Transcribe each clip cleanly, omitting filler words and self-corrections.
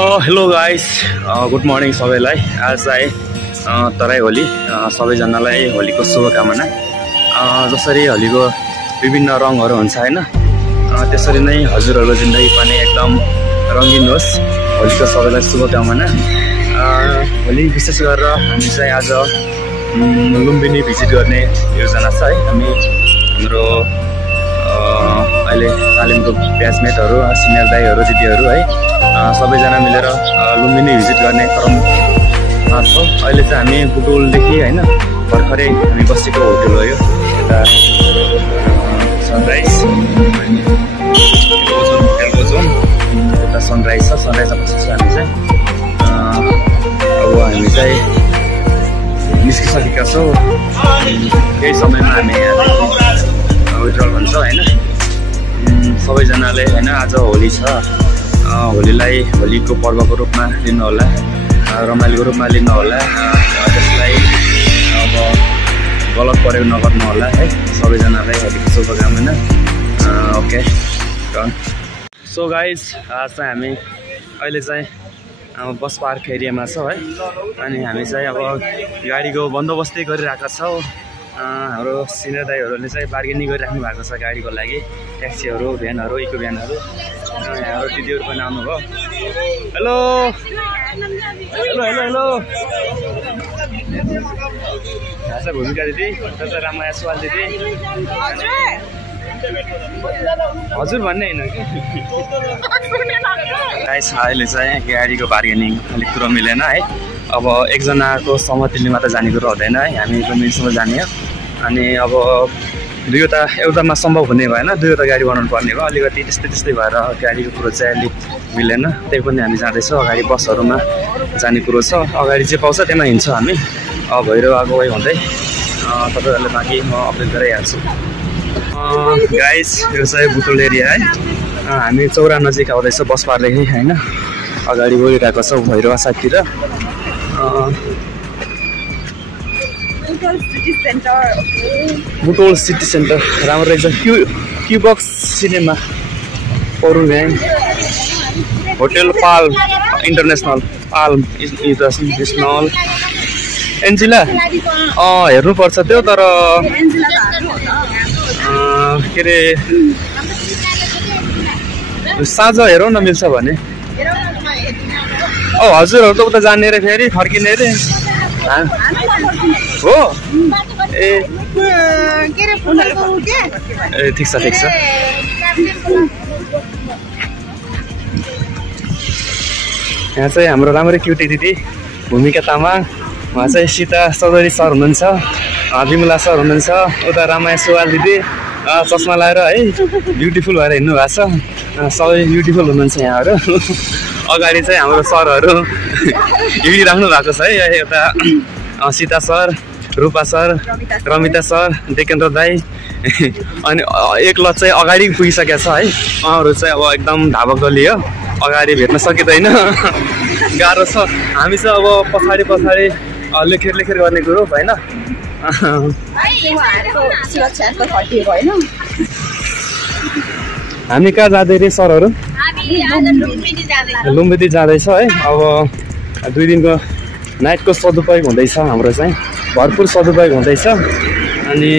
Hello guys, good morning सबैलाई। आज चाहिँ तराई होली, सबैजनालाई होलीको शुभकामना। जसरी होलीको विभिन्न रङहरू हुन्छ हैन, त्यसरी नै हजुरहरूको जिन्दगी पनि एकदम रङ्गिन होस्। होलीको सबैलाई शुभकामना। होली विशेष गरेर हामी चाहिँ आज लुम्बिनी भिजिट गर्ने योजना छ है। हामी हाम्रो अहिले तालिमको ब्याचमेटहरू, सिनियर दाइहरू, दिदीहरू है, सबैजना मिलेर लुम्बिनी भिजिट गर्ने क्रममा छौँ। अहिले चाहिँ हामी बुटोलदेखि होइन, भर्खरै हामी बसेको होटल हो यो। यता सनराइज होटेलको जोन, यता सनराइज छ। सनराइजमा बसेको हामी चाहिँ अब हामी चाहिँ निस्किसकेका छौँ। केही समयमा हामी विड्रल भन्छ होइन। सबैजनाले होइन, आज होली छ, होलीलाई होलीको पर्वको रूपमा लिनुहोला, रमाइलोको रूपमा लिनुहोला। त्यसलाई अब गलत प्रयोग नगर्नु होला है। सबैजनालाई होलीको शुभकामना। Okay done. सो गाइज, आज चाहिँ हामी अहिले चाहिँ बस पार्क एरियामा छौँ है। अनि हामी चाहिँ अब गाडीको बन्दोबस्तै गरिरहेका छौँ। हाम्रो सिनियर दाइहरूले चाहिँ बार्गेनिङ गरिराख्नु भएको छ गाडीको लागि। ट्याक्सीहरू, भ्यानहरू, इको भ्यानहरू। हाम्रो दिदीहरू पनि आउनुभयो। हेलो हेलो हेलो हेलो, भाषा भूमिका दिदी, तथा रामाया सुवाल दिदी। हजुर भन्ने होइन कि अहिले चाहिँ गाडीको बार्गेनिङ अलिक कुरो मिलेन है। अब एकजनाको सहमतिले मात्र जाने कुरो हुँदैन है। हामी लुम्बिनीसम्म जाने हो। अनि अब एउटामा सम्भव हुने भएन, दुईवटा गाडी बनाउनु पर्ने भयो। अलिकति त्यस्तै भएर गाडीको कुरो चाहिँ अलिक मिलेन। त्यही पनि हामी जाँदैछौँ। अगाडि बसहरूमा जाने कुरो छ। अगाडि जे पाउँछ त्यहीमा हिँड्छौँ हामी। भैरव आएको way हुँदै तपाईँहरूले बाँकी म अपडेट गराइहाल्छु। गाइस, यो चाहिँ बुटोल एरिया है। हामी चौरा नजिक आउँदैछौँ बस पार्कदेखि होइन। अगाडि गइरहेको छौँ भैरवा साइडतिर। बुटोल सिटी सेन्टर राम्रो रहेछ। क्युबक्स सिनेमा, पौरुल भ्याङ, hotel palm international, palm international. एन्जिला हेर्नुपर्छ त्यो, तर के अरे साँझ हेरौँ न मिल्छ भने। हजुरहरू त उता जाने अरे, फेरि फर्किने अरे हो। ए ठिक छ ठिक छ। यहाँ चाहिँ हाम्रो राम्रै क्युटी दिदी भूमिका तामाङ, उहाँ चाहिँ सीता चौधरी सर हुनुहुन्छ, विमला सर हुनुहुन्छ, उता रामाया सुवाल दिदी चस्मा लाएर है ब्युटिफुल भएर हिँड्नु भएको छ। सबै ब्युटिफुल हुनुहुन्छ यहाँहरू। अगाडि चाहिँ हाम्रो सरहरू हिँडिराख्नु भएको छ है। यता सीता सर, रूपा सर, रमिता सर, देकेन्द्र दाई, अनि एक लत चाहिँ अगाडि पुगिसकेको छ है। उहाँहरू चाहिँ अब एकदम धावक दलियो, अगाडि भेट्न सकिँदैन, गाह्रो छ। हामी चाहिँ अब पछाडि लेखेर गर्ने कुरो होइन। हामी कहाँ जाँदै रे सरहरू? लुम्बिनी जाँदैछ है। अब 2 दिनको नाइटको सदुपयोग हुँदैछ, हाम्रो चाहिँ भरपुर सदुपयोग हुँदैछ। अनि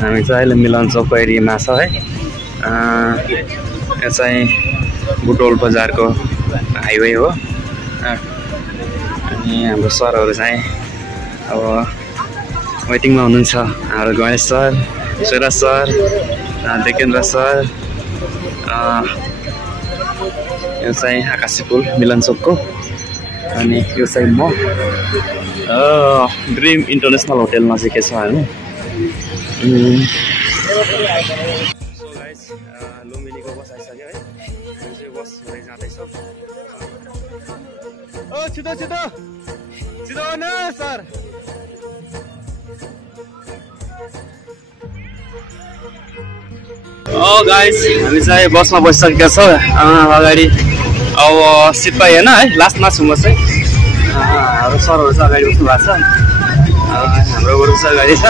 हामी चाहिँ अहिले मिलन चौक एरियामा छ है। यो चाहिँ बुटोल बजारको हाइवे हो। अनि हाम्रो सरहरू चाहिँ अब वेटिङमा हुनुहुन्छ। हाम्रो Ganesh sir, Suraj sir, Dekendra sir. यो चाहिँ आकाशी पुल मिलन चोकको। अनि यो चाहिँ म ड्रिम इन्टरनेसनल होटेल नजिकै छ हामी। लुम्बिनीको बस आइसक्यो है। बस हुँदै जाँदैछौँ। छिटो छिटो छिटो न सर। गाइस, हामी चाहिँ बसमा बसिसकेका छौँ। अगाडि अब सिट पाइएन है, लास्टमा छु म चाहिँ। हाम्रो सरहरू चाहिँ अगाडि बस्नु भएको छ, हाम्रो गुरु चाहिँ अगाडि छ।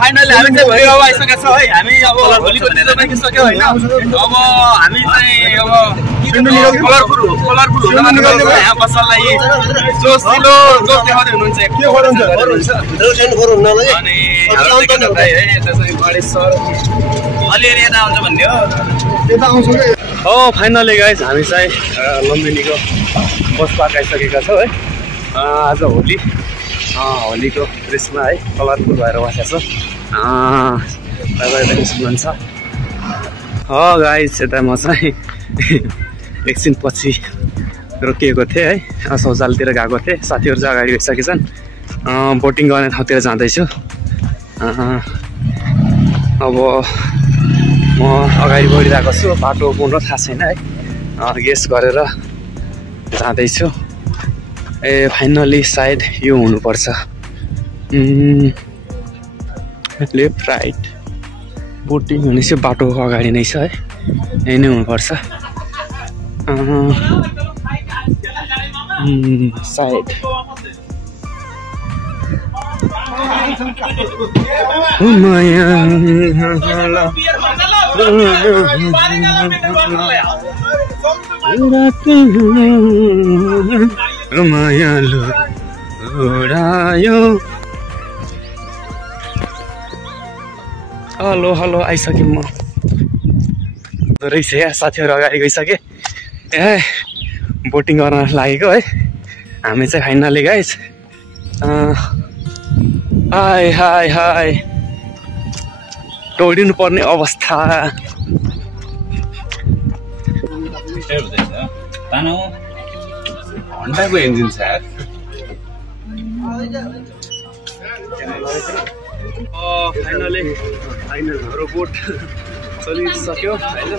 फाइनली हामी चाहिँ भोलि अब आइसकेका छौँ है। हामी अब भोलिको दिन देखिसक्यौँ होइन। अब हामी चाहिँ अब कलरफुल यहाँ बस्नलाई जोसिलो जोस देखाउँदै हुनुहुन्छ। अनि अलिअलि यता आउँछ भन्ने हो। फाइनली गाइज हामी चाहिँ लुम्बिनीको बस पार्क आइसकेका छौँ है। आज होली होलीको ड्रेसमा है कलरफुल भएर बसेको छ। तपाईँले सुन्नुहुन्छ गाइज। यता म चाहिँ एकछिन पछि रोकिएको थिएँ है। शौचालयतिर गएको थिएँ। साथीहरू चाहिँ अगाडि गइसकेछन्। बोटिङ गर्ने ठाउँतिर जाँदैछु। अब म अगाडि बढिरहेको छु। बाटो कुन थाहा छैन है। गेस गरेर जाँदैछु। ए फाइनली सायद यो हुनुपर्छ। लेफ्ट राइट बोटिङ भनेपछि बाटोको अगाडि नै छ है। यही नै हुनुपर्छ सायद। रमायालो उडायो। हेलो हेलो आइसकेँ म। रहेछ या साथीहरू अगाडि गइसके। ए बोटिङ गर्न लागेको है हामी चाहिँ finally guys. High high high दौडिनु पर्ने अवस्था। हन्डाको इन्जिन छ फाइनली हाम्रो बोट चलिसक्यो होइन।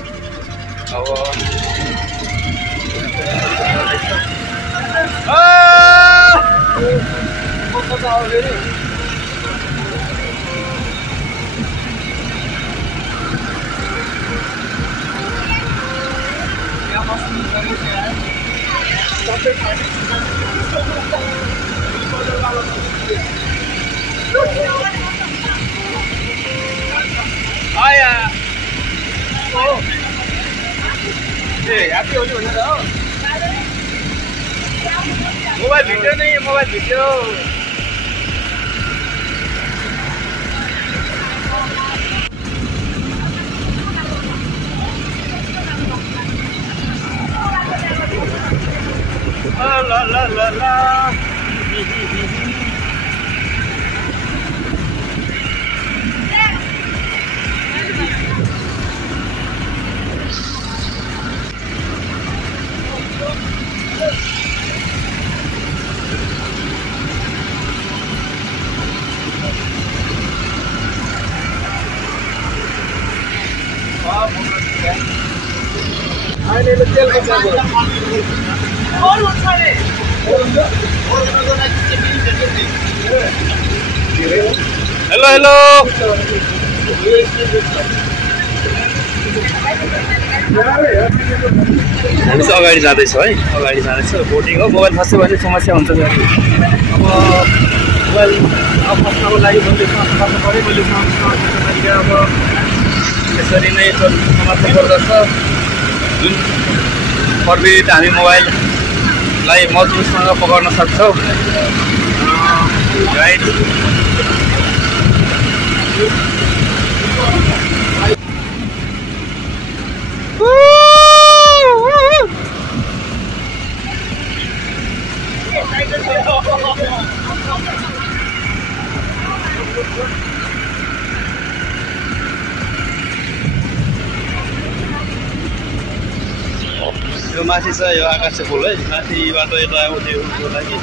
अब मोबाइल भिडियो नहीं, मोबाइल भिडियो। ला ला ला ला हेलो हेलो हामी चाहिँ अगाडि जाँदैछौँ है। अगाडि जाँदैछौँ। बोटिङ हो। मोबाइल फस्यो भने समस्या हुन्छ। अब मोबाइल फस्नको लागि मैले समात्नु पऱ्यो। मैले अब यसरी नै समात्नु पर्दछ। जुन प्रविधि हामी मोबाइललाई मजबुतसँग पक्र्न सक्छौँ। राइट यो माथि छ। यो आकाशे पुल है। माथिबाट यता आउँथ्यो लागि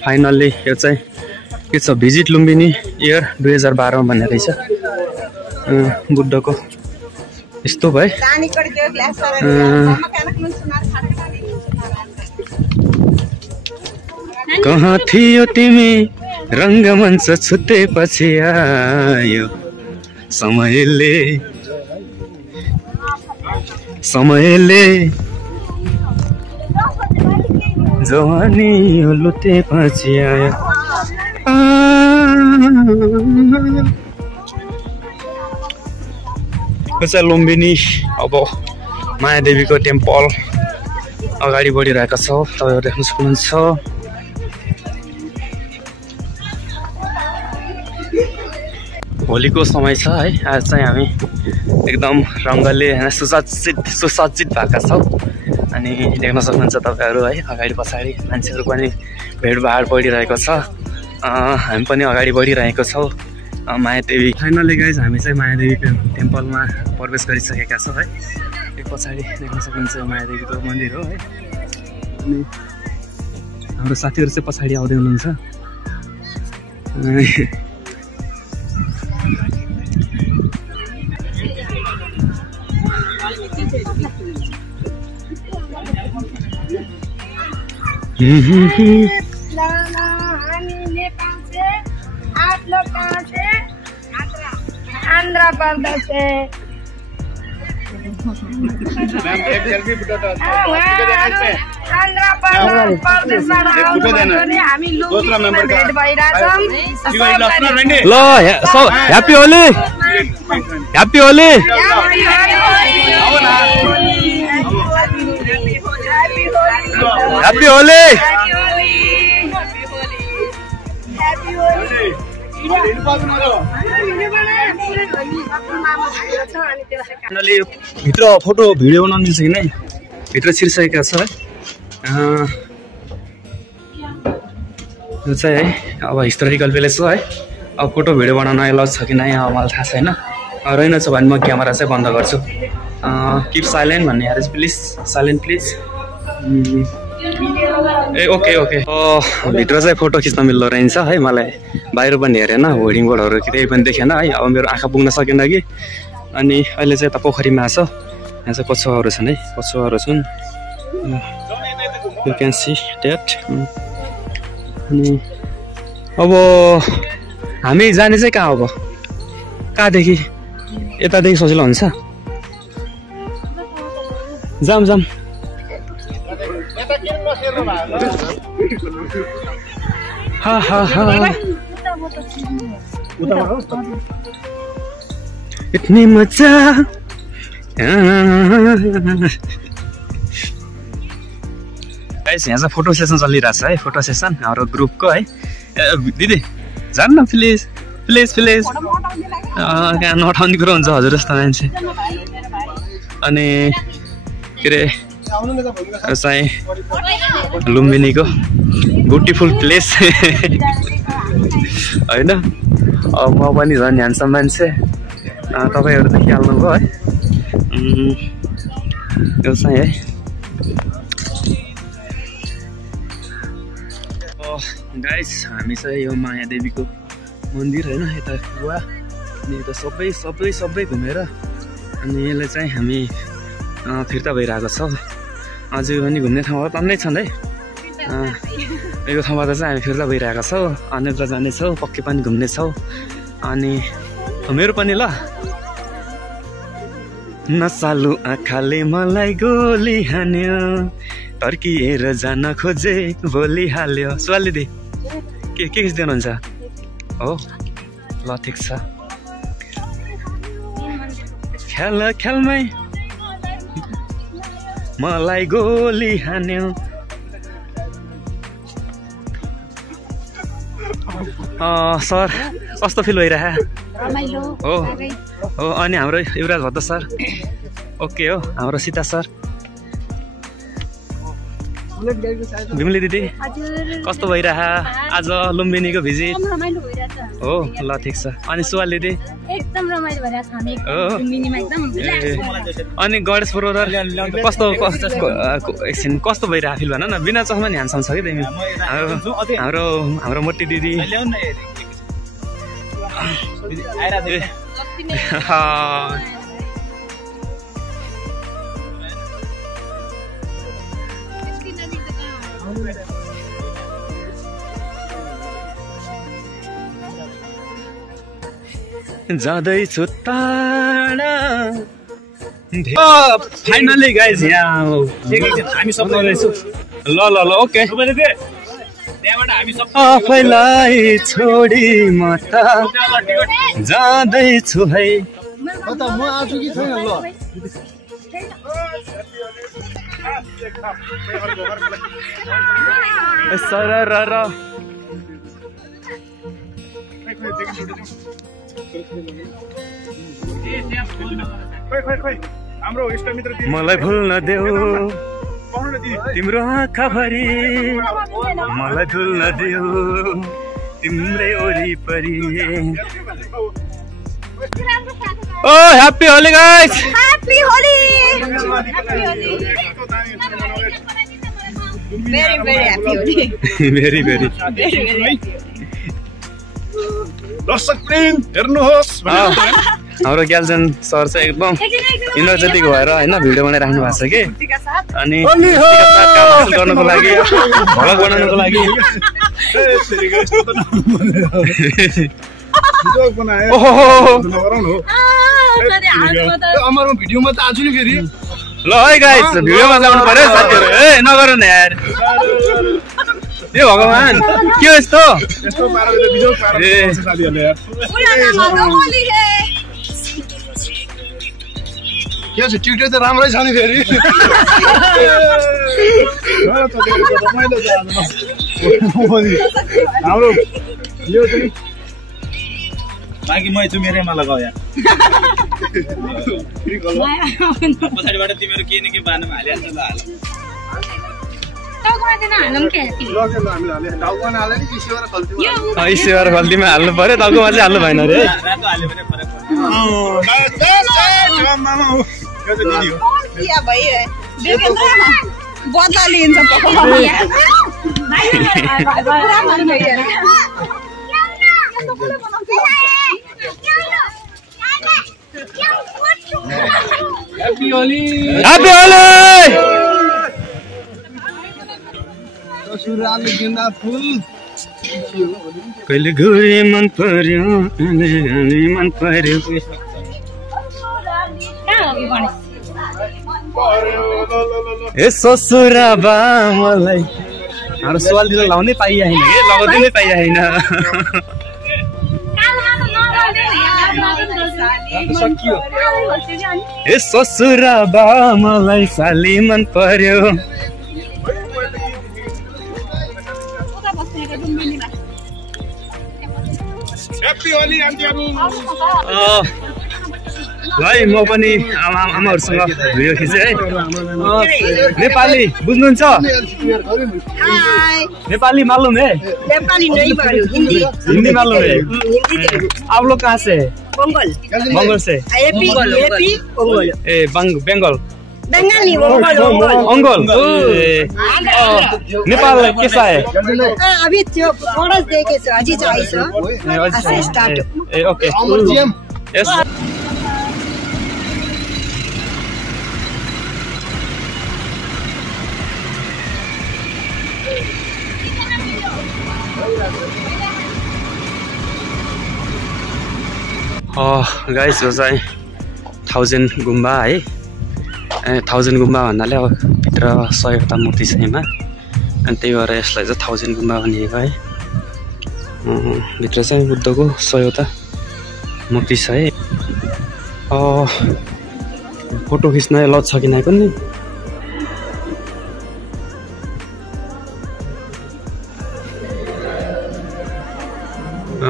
फाइनल्ली यो चाहिँ के छ भिजिट लुम्बिनी इयर 2012 भन्ने रहेछ। बुद्धको यस्तो भयो कहाँ थियो तिमी रङ्गमञ्च छुटेपछि आयो समयले जवानी लुटेपछि आयो लुम्बिनी अब मायादेवीको टेम्पल अगाडि बढिरहेको छ तपाईँहरू देख्न सक्नुहुन्छ होलीको समय छ है आज चाहिँ हामी एकदम रङ्गले सुसज्जित भएका छौँ अनि देख्न सक्नुहुन्छ तपाईँहरू है अगाडि पछाडि मान्छेहरू पनि भिडभाड बढिरहेको छ हामी पनि अगाडि बढिरहेको छौँ मायादेवी फाइनली गाइज हामी चाहिँ मायादेवी टेम्पलमा प्रवेश गरिसकेका छौँ है यो पछाडि देख्न सक्नुहुन्छ मायादेवीको मन्दिर हो है अनि हाम्रो साथीहरू चाहिँ पछाडि आउँदै हुनुहुन्छ आप लोग कहाँ से? आंध्र प्रदेश से। आंध्र प्रदेशबाट हामी लुम्बिनीमा भेट भइरहेछौँ ल happy Holi happy Holi happy Holi भित्र फोटो भिडियो बनाउनु मिल्छ कि नै भित्र छिरिसकेका छ है यो चाहिँ है अब हिस्टोरिकल प्लेस हो है अब फोटो भिडियो बनाउन एलाउ छ कि नै मलाई थाहा छैन रहेनछ भने म क्यामेरा चाहिँ बन्द गर्छु किप साइलेन्ट भन्ने यार please silent please A okay okay भित्र चाहिँ फोटो खिच्न मिल्दो रहेछ है मलाई बाहिर पनि हेरेन होर्डिङ बोर्डहरू केही पनि देखेन है अब मेरो आँखा पुग्न सकेन कि अनि अहिले चाहिँ यता पोखरीमा छ यहाँ चाहिँ कछुवाहरू छन् है कछुवाहरू छन् यु क्यान सी द्याट अनि अब हामी जाने चाहिँ कहाँ अब कहाँदेखि यतादेखि सजिलो हुन्छ जाम जाम हा हा हा इतनी मजा गाइस यहाँ चाहिँ फोटो सेसन चलिरहेछ है फोटो सेसन हाम्रो ग्रुपको है दिदी जानु न प्लिज प्लिज प्लिज कहाँ नउठाउने कुरो हुन्छ हजुर जस्तो मान्छे अनि के अरे चाहिँ लुम्बिनीको ब्युटिफुल प्लेस होइन अब म पनि झन् ह्यान्डसम मान्छे तपाईँहरू देखिहाल्नुभयो है यो चाहिँ है गाइस हामी चाहिँ यो मायादेवीको मन्दिर होइन यता गुवा अनि यता सबै घुमेर अनि यसलाई चाहिँ हामी फिर्ता भइरहेको छ अझै पनि घुम्ने ठाउँहरू टन्नै छन् है यो ठाउँबाट चाहिँ हामी फिर्ता भइरहेका छौँ अन्यत्र जानेछौँ पक्कै पनि घुम्नेछौँ अनि मेरो पनि ल नचालु आँखाले मलाई गोली हान्यो तर्किएर जान खोजे बोली हाल्यो सुवाली दे के खिच्दिनुहुन्छ हो ल ठिक छ खेलमै मलाई गोली हान्यो सर कस्तो फिल भइरहेको हो अनि हाम्रो युवराज भद्द सर ओके हो हाम्रो सीता सर बिमली दिदी कस्तो भइरह आज लुम्बिनीको भिजिट हो ल ठिक छ अनि सुवाल दिदी एकदम रमाइलो भइरहेछ हामी लुम्बिनीमा एकदम अनि गणेश ब्रदर कस्तो भइरह फिल भन न बिना चस्मा नि ह्यान्डसम छ कि तिमी हाम्रो मोटी दिदी जाँदैछु टाढा फाइनली गाइज यहाँ हामी सब रहेछु ल ल ल ओके आफैलाई छोडी म त जाँदैछु है म आछु कि छैन ल सरर मलाई भुल्न देऊ तिम्रो आँखाभरि मलाई भुल्न देऊ तिम्रै वरिपरि ओ happy Holi guys Happy Holi! Very, very happy Holi. Very very दर्शक प्रेम हेर्नुहोस् हाम्रो ग्यालजन सर चाहिँ एकदम इनर्जेटिक भएर होइन भिडियो बनाइराख्नु भएको छ कि अनि गर्नको लागि भ्लग बनाउनको लागि भिडियोमा त आछु नि फेरि ल है गाइस भिडियोमा जानु पर्यो साथीहरु ए नगर न यार ए भगवान के हो यस्तो के छ ट्युटर त राम्रै छ नि फेरि हाम्रो यो चाहिँ बाँकी मै छु मेरैमा लगाऊ यहाँ पछाडिबाट तिमीहरू के न के बानमा हालिहाल्छ ल हाल इसेवार खल्तीमा हाल्नु पर्यो टाउकोमा चाहिँ हाल्नु भएन रे बदला लिन्छ Happy Holi! Happy Holi! ससुराले गेन्दा फुल कहिले घुरे मन पर्यो मन पर्यो ए ससुरा बा मलाई हाम्रो सवाल दिल लाउनै पाइएन के लगाउँदै पाइएन ए ससुरा बा मलाई साली मन पर्यो Happy Holi आन्टीहरु भाइ म पनि आमाहरुसँग भिडियो खिचे है नेपाली बुझ्नुहुन्छ नेपाली मालूम है नेपाली नहीं पढ़ी हिंदी हिंदी मालूम है आप लोग कहाँ से बंगाल बंगाल से एपी बंगाल ए बंगाल बंगाली बंगाल अंगल नेपाल कैसा है अभी त्यो फोटोज देखे छ अझै चाहिँ छ अझै स्टार्ट ए ओके यस गाइस यो चाहिँ 1000 गुम्बा है 1000 गुम्बा भन्नाले अब भित्र 100वटा मूर्ति छ यसमा अनि त्यही भएर यसलाई चाहिँ 1000 गुम्बा भनिएको है भित्र चाहिँ बुद्धको 100वटा मूर्ति छ है फोटो खिच्न लज छ कि नै पनि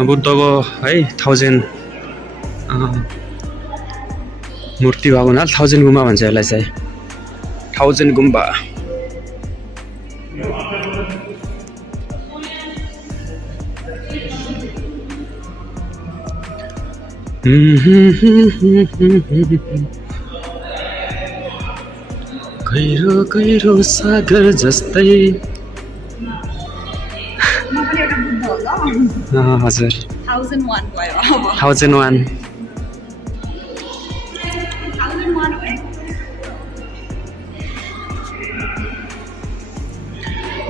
बुद्धको है 1000 मूर्ति भएको हुनाले 1000 गुम्बा भन्छ यसलाई चाहिँ 1000 गुम्बा गहिरो गहिरो सागर जस्तै हजुर 1001 भयो 1001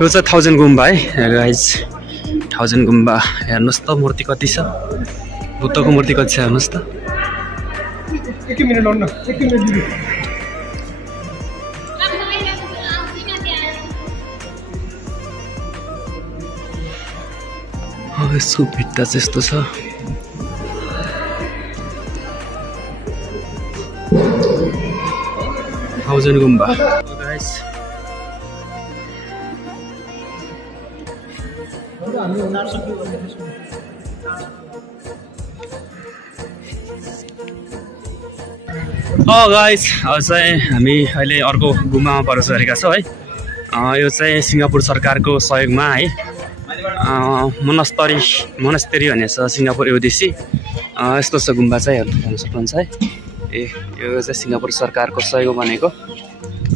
1001 यो चाहिँ 1000 गुम्बा है गाइज 1000 गुम्बा हेर्नुहोस् त मूर्ति कति छ बुद्धको मूर्ति कति छ हेर्नुहोस् त यसको भित्ता चाहिँ यस्तो छ 1000 गुम्बा गाइज गाइज चाहिँ हामी अहिले अर्को गुम्बामा प्रवेश छौँ है यो चाहिँ सिङ्गापुर सरकारको सहयोगमा है मोनास्टरी भन्ने छ सिङ्गापुर युदेशी यस्तो छ गुम्बा चाहिँ हेर्न सक्नुहुन्छ है यो चाहिँ सिङ्गापुर सरकारको सहयोग भनेको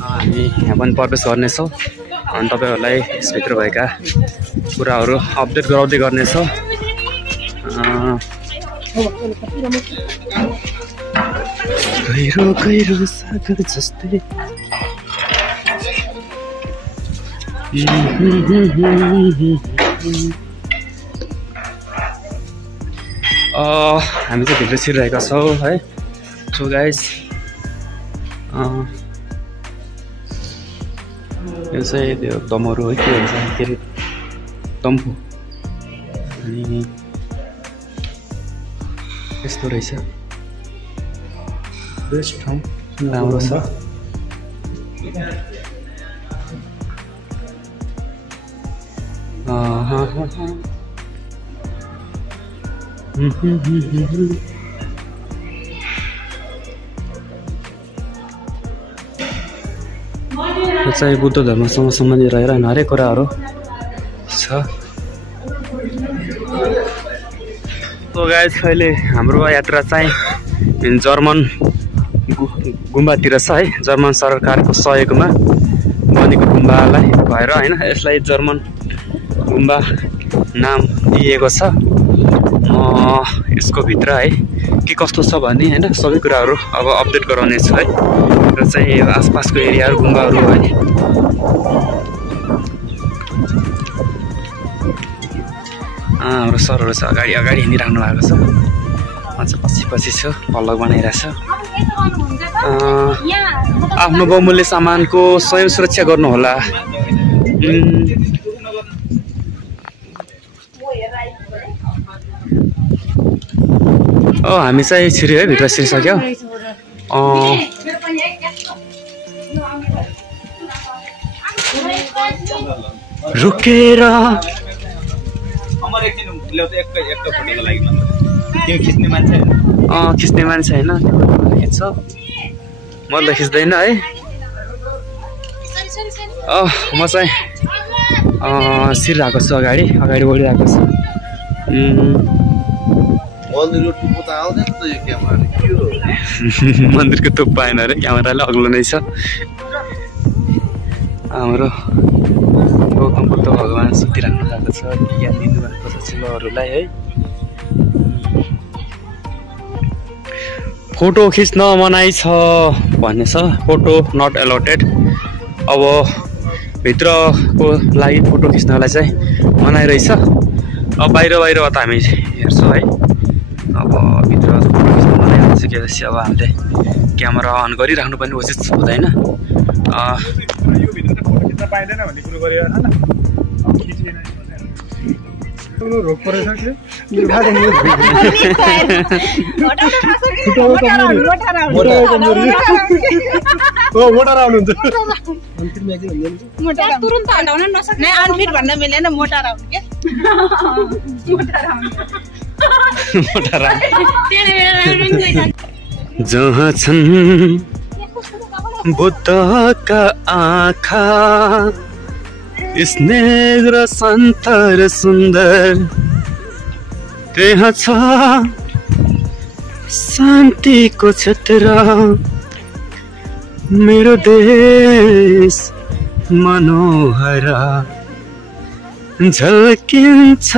हामी यहाँ पनि प्रवेश गर्नेछौँ अनि तपाईँहरूलाई यसभित्र भएका कुराहरू अपडेट गराउँदै गर्नेछौँ गहिरो सागर जस्तै हामी चाहिँ भित्र छिरिरहेका छौँ है सो गाइस यो चाहिँ त्यो दमहरू है के भन्छ के अरे तम्फु अनि यस्तो रहेछ बेस्ट ठाउँ राम्रो छ यो चाहिँ बुद्ध धर्मसँग सम्बन्धित रहेर हरेक कुराहरू छ तो गाइस अहिले हाम्रो यात्रा चाहिँ जर्मन गुम्बातिर छ है जर्मन सरकारको सहयोगमा बनेको गुम्बालाई भएर हैन यसलाई जर्मन गुम्बा नाम दिएको छ यसको भित्र है के कस्तो छ भन्ने हैन सबै कुराहरू अब अपडेट गराउने छु है र चाहिँ आसपासको एरियाहरु गुम्बाहरु है हाम्रो सरहरु छ अगाडि हिँडिराख्नु भएको छ अझ पछि छ पल्लक बनाइरहेछ आफ्नो बहुमूल्य सामानको स्वयं सुरक्षा गर्नु होला हामी चाहिँ छिर्यो है भित्र छिरिसक्यो रुकेर खिच्ने मान्छे हैन खिच्छ म त खिच्दैन है म चाहिँ छिरिरहेको छु अगाडि बढिरहेको छु मन्दिरको थुप्पा आएन अरे क्यामेराले अग्लो नै छ हाम्रो गौतम बुद्ध भगवान सुतिराख्नु भएको छ ज्ञान दिनुभएको छ शिवहरूलाई है फोटो खिच्न मनाइ छ भन्ने छ फोटो नट एलोटेड अब भित्रको लागि फोटो खिच्नलाई चाहिँ मनाइ रहेछ अब बाहिरबाट हामी हेर्छौँ है अब भित्र फोटो खिच्न मनाइ हालिसकेपछि अब हामीले क्यामेरा अन गरिराख्नु पनि उचित हुँदैन पाइदैन भन्ने कुरो गरियो रोग परेछ जहाँ छन् बुद्धका आँखा स्नेह र शान्त र सुन्दर त्यहाँ छ शान्तिको क्षेत्र मेरो देश मनोहर झल्किन्छ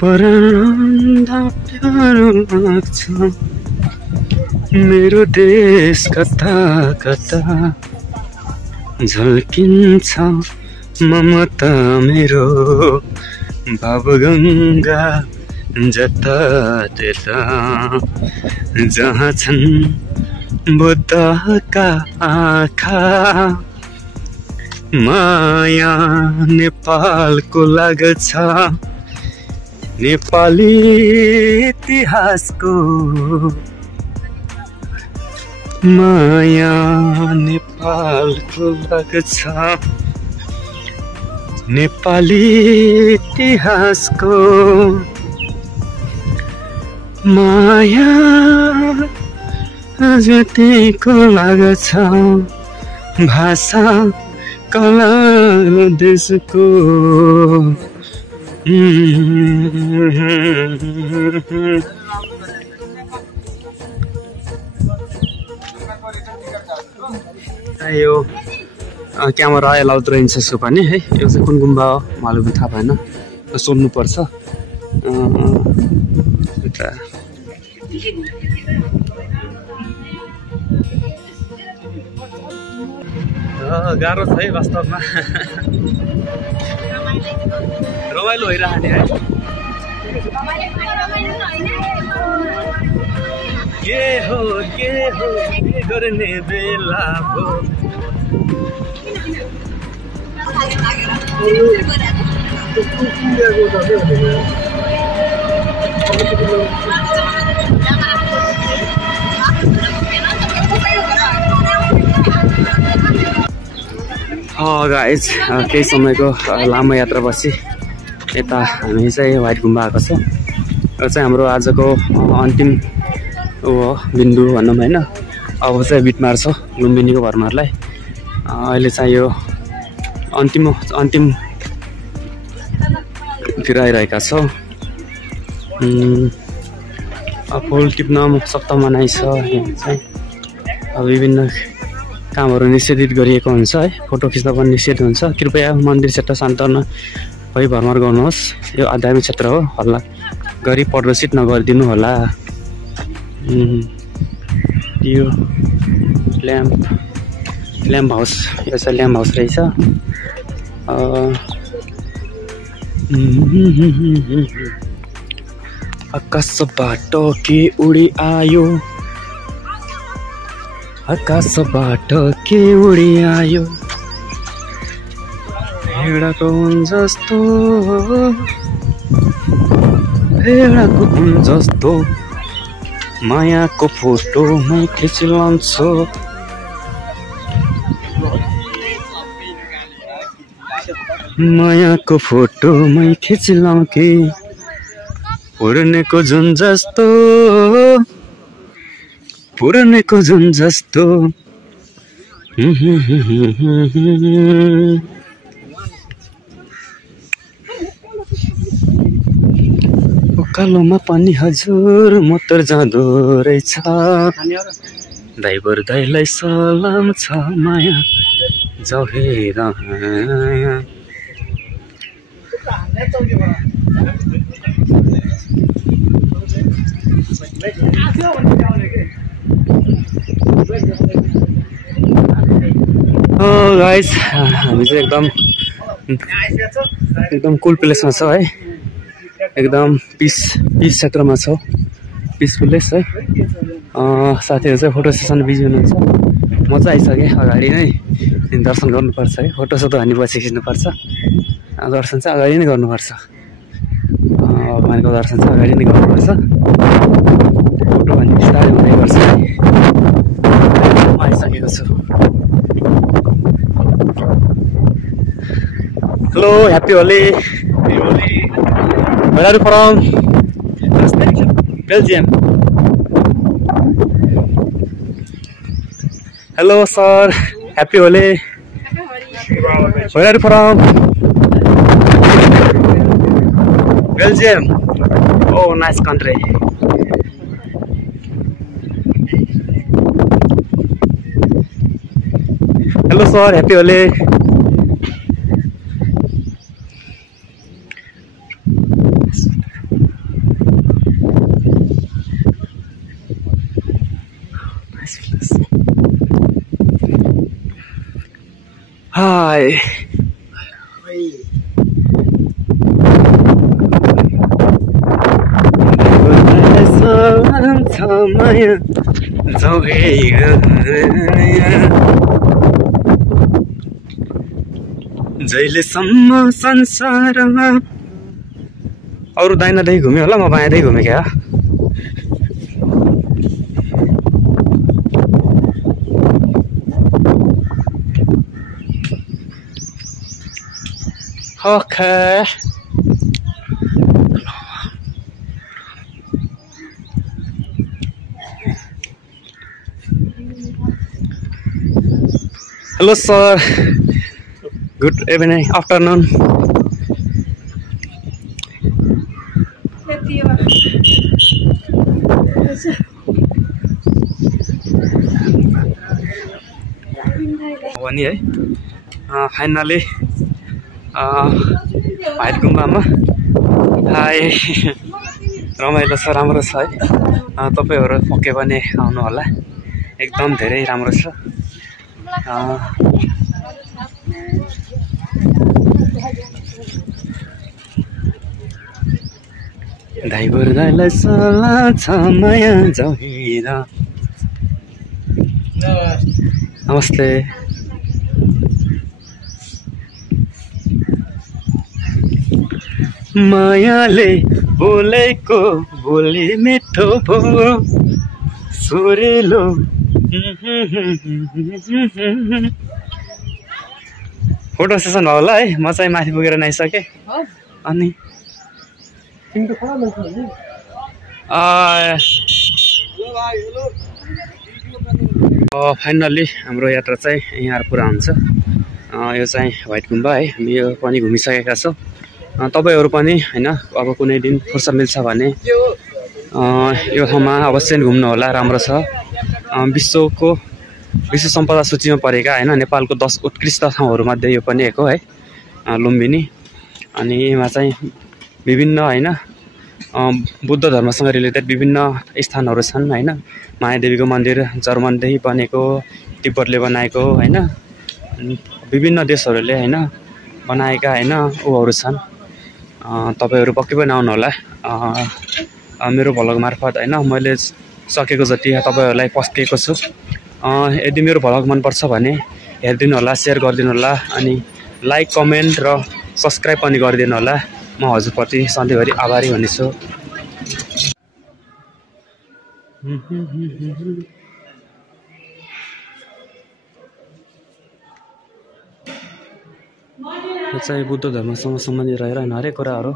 परन्दा प्यारो लाग्छ मेरो देश कता कता झल्किन्छ ममता मेरो भावगङ्गा जता त्यता जहाँ छन् बुद्धका आँखा माया नेपालको लाग्छ नेपाली इतिहासको माया नेपालको लाग्छ नेपाली इतिहासको माया जतिको लाग्छ भाषा कला देशको यो क्यामेरा एलाउड रहन्छ यसको पनि है यो चाहिँ कुन गुम्बा हो मलाई पनि थाहा भएन सोध्नुपर्छ गाह्रो छ है वास्तवमा रमाइलो भइरहने है के हो के गर्ने बेला हो गाइज केही समयको लामो यात्रापछि यता हामी चाहिँ व्हाइट गुम्बा आएको छ र चाहिँ हाम्रो आजको अन्तिम बिन्दु भनौँ होइन अब चाहिँ बिट मार्छ लुम्बिनीको भरमारलाई अहिले चाहिँ यो अन्तिमतिर आइरहेका छौँ फुल टिप्न सक्त मनाइ छ चाहिँ विभिन्न कामहरू निषेधित गरिएको हुन्छ है फोटो खिच्दा पनि निषेध हुन्छ कृपया मन्दिर क्षेत्र सान्तवना भई भ्रमण गर्नुहोस् यो आध्यात्मिक क्षेत्र हो हल्ला गरी प्रदर्शित नगरिदिनु होला यो ल्याम्प हाउस यो चाहिँ ल्याम्प हाउस रहेछ आकाशबाट के उडी आयो आकाशबाट के उडी आयो भेडाको उन जस्तो मायाको फोटो मै खिचिलाउँछु मायाको फोटो मै खिचिलाउँ कि पुर्नेको जुन जस्तो उकालोमा पनि हजुर मोटर जाँदो रहेछ ड्राइभर दाइलाई सलाम छ माया जाऊ हेर गाइस हामी चाहिँ एकदम कुल प्लेसमा छ है एकदम पिस क्षेत्रमा छ पिसफुल प्लेस है साथीहरू चाहिँ फोटो सेसन बिजी हुनुहुन्छ म चाहिँ आइसकेँ अगाडि नै दर्शन गर्नुपर्छ है फोटो सोटो हानी पछि खिच्नुपर्छ दर्शन चाहिँ अगाडि नै गर्नुपर्छ भगवानको दर्शन चाहिँ अगाडि नै गर्नुपर्छ फोटो भने बिस्तारै हुँदै गर्छ है म आइसकेको छु hello happy Holi Where are you from? Belgium. Hello sir, happy Holi. Where are you from? Belgium. Oh, nice country. Hello sir, happy Holi. हाय जहिलेसम्म संसारमा अरू दाहिनादेखि घुम्यो होला म बायाँदेखि घुमेँ क्या Okay. Hello sir, good evening, afternoon. One finally white गुम्बामा हाय रमाइलो छ राम्रो छ है तपाईहरु पक्कै पनि आउनु होला एकदम धेरै राम्रो छ दाइबरलाई सला छ माया जहिरा नमस्ते मायाले बोलेको बोली मिठो भो सुरेलो फोटो सेसन होला है म चाहिँ माथि पुगेर नाइसके अनि फाइनल्ली हाम्रो यात्रा चाहिँ यहाँ पुरा हुन्छ यो चाहिँ व्हाइट गुम्बा है हामी यो पनि घुमिसकेका छौँ तपाईहरु पनि हैन अब कुनै दिन फुर्सद मिल्छ भने यो ठाउँमा अवश्य घुम्नु होला राम्रो छ विश्व सम्पदा सूचीमा परेका हैन नेपालको 10 उत्कृष्ट ठाउँहरु मध्ये यो पनि एक हो है लुम्बिनी अनि यसमा चाहिँ विभिन्न हैन बुद्ध धर्मसँग रिलेटेड विभिन्न स्थानहरु छन् हैन मायादेवीको मन्दिर जर्मनदेखि बनेको तिब्बतले बनाएको हैन विभिन्न देशहरुले हैन बनाएका हैन ओहरु छन् तपाईहरु पक्कै पनि आउनु होला मेरो भ्लग मार्फत हैन मैले सकेको जति तपाईहरुलाई पस्केको छु यदि मेरो भ्लग मन पर्छ भने हेर्दिनु होला शेयर गर्दिनु होला अनि लाइक कमेन्ट र सब्स्क्राइब पनि गर्दिनु होला म हजुरप्रति सधैँभरि आभारी हुनेछु यो चाहिँ बुद्ध धर्मसँग सम्बन्धित रहेर हरेक कुराहरु